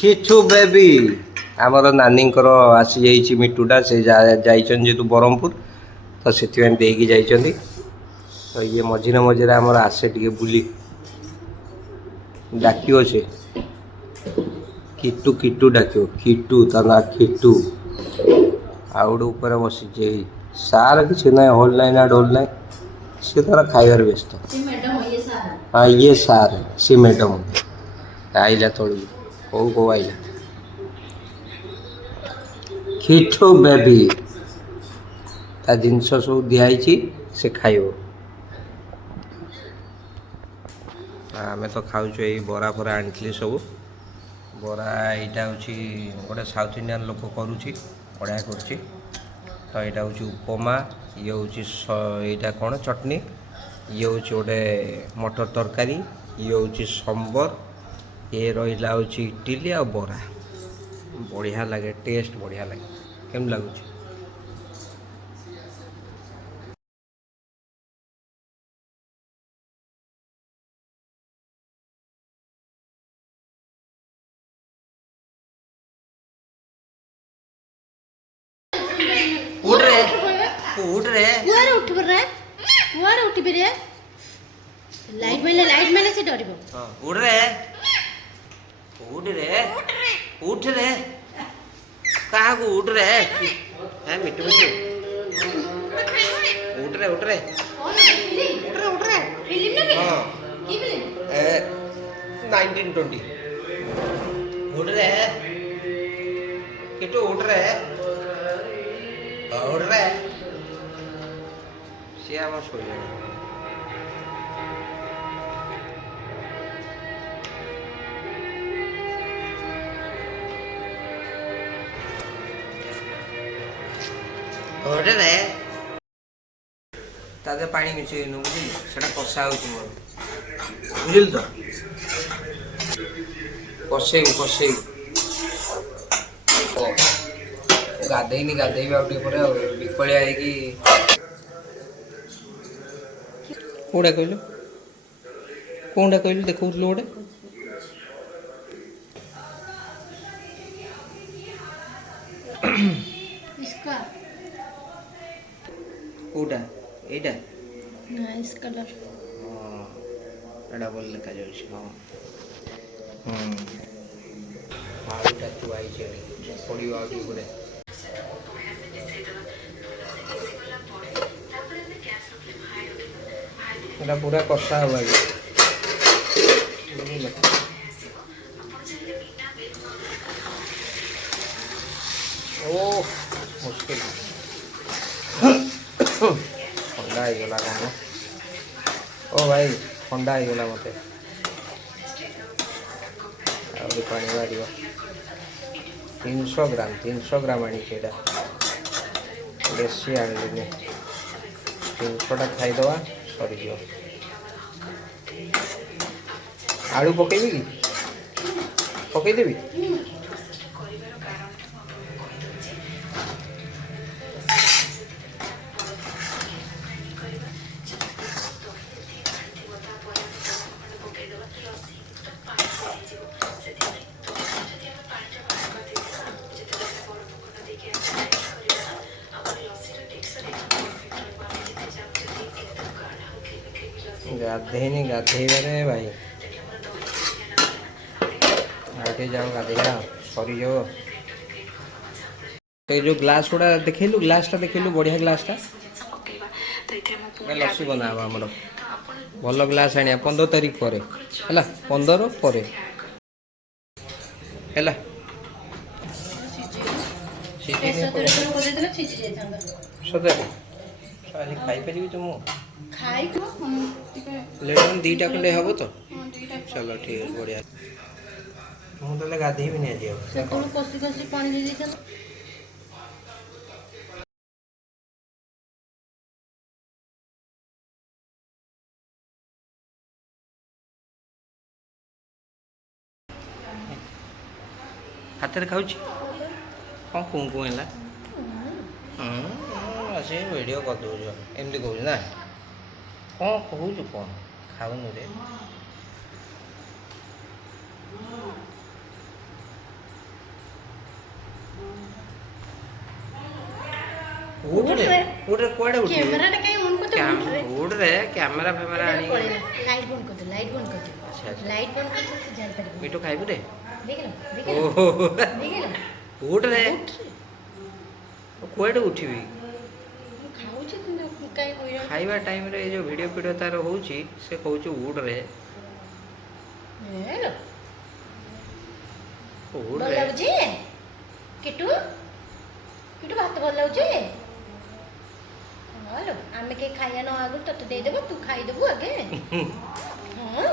किचु baby आमर नानी आसी जाइए मिटुटा से जाइछन जेतु ब्रह्मपुर तो से देकी जाइछन तो ये मझिरे मझिरे आमर आसे टिके बुली डाकियो से किटू किटू डाकियो किटू ता ना किटू आउट ऊपर बसी सार किसी ना होल ना ना डोल ना सी तार खाइबार व्यस्त हाँ ये सार सी मैडम आइला तलू कौ कौ आइला किटू बेबी ता जिनस सब दिखाई से खाइब आम तो खाऊ ये बरा फरा आनी सब बरा यहाँ हूँ गोटे साउथ इंडियन लोक करुच्ची बढ़िया करुच्ची तो यहाँ हूँ उपमा ये हूँ यहाँ कौन चटनी ये हूँ गोटे मटर तरकारी ये हूँ संबर ये रहा हूँ इडली आ बरा बढ़िया लगे टेस्ट बढ़िया लगे केम लगुच उठ रे उठ रे कुआरे उठ रे कुआरे उठ बे रे लाइट मेले से डरिबो हां उठ रे उठ रे कहा को उठ रे है मिट्टू मिट्टू उठ रे उठ रे फिल्म ना हां की फिल्म 1920 उठ रे किटू उठ रे सी आम शोले तादे पानी मिसेनु बुझिल सेटा कषा होची मोर बुझिल तो कषेई गाधेनी गाधेबी आउ टे पर विकलिया है कोड़ा कहलु देखो गोटे इसका कोड़ा एटा नाइस कलर हां एटा बोल देखा जाउछ हां आउटा तू आई छे पड़ी आउट ऊपर एटा पूरा कषा हो आगे ओ मुश्किल ठंडा हो गला कौन ओ भाई ठंडा हो गला मते आउरी पानी बाहर 300 ग्राम आनी छेड़ा बेसी आने 300 खाईदवा सरी आलू पकेबी कि पकईदेवी गाधेनी गाधेबे भाई आगे जाओ गाधेगा सरी जाओ तो जो ग्लास गुड़ा देखलु ग्लासटा देखलु बढ़िया ग्लासटा लस्सी बनावा आमर भल ग्लास आनिया 15 तारीख पर है 15 पर है सତରେ खाईपारि तो मुझे दीटा खंडे हम तो चलो ठीक है बढ़िया मुझे गाधेबी नहीं आज हाथ में खाऊँ कौन कुंकु है से वीडियो कर दो एमती कहूँ ना कौन कहूँ कौन खाऊनु रे ଉଠରେ ଉଠରେ କୁଆଡ଼େ ଉଠିବି କ୍ୟାମେରାଟା କାଇଁ ଅନ୍ କରିଛ ଉଠରେ ଉଠରେ କ୍ୟାମେରା ଫ୍ୟାମେରା ଆଣି ଲାଇଟ୍ ବନ୍ଦ କରିଦେ ଲାଇଟ୍ ବନ୍ଦ କରିଦେ ଆଚ୍ଛା ଆଚ୍ଛା ଲାଇଟ୍ ବନ୍ଦ କରିଦେ ସେ ଜାଣିପାରିବ ମିଠୁ ଖାଇବୁ ରେ ଦେଖିଲ ଓହୋ ଦେଖିଲ ଉଠରେ ଉଠରେ କୁଆଡ଼େ ଉଠିବି ମୁଁ ଖାଉଛି କିନ୍ତୁ କାଇଁ ହଇରାଣ ଖାଇବା ଟାଇମ୍ରେ ଏଇ ଯେଉଁ ଭିଡ଼ିଓ ଫିଡ଼ିଓ ତାର ହେଉଛି ସେ କହୁଛି ଉଠରେ ହେଲୋ ଭଲ ଉଠରେ ଲାଗୁଛି କିଟୁ କିଟୁ ଭାତ ଭଲ ଲାଗୁଛି ହଲୋ ଆମେ କେହି ଖାଇବା ନ ଆଗରୁ ତତେ ଦେଇଦେବୁ ତୁ ଖାଇଦେବୁ ଆଗେ ହଁ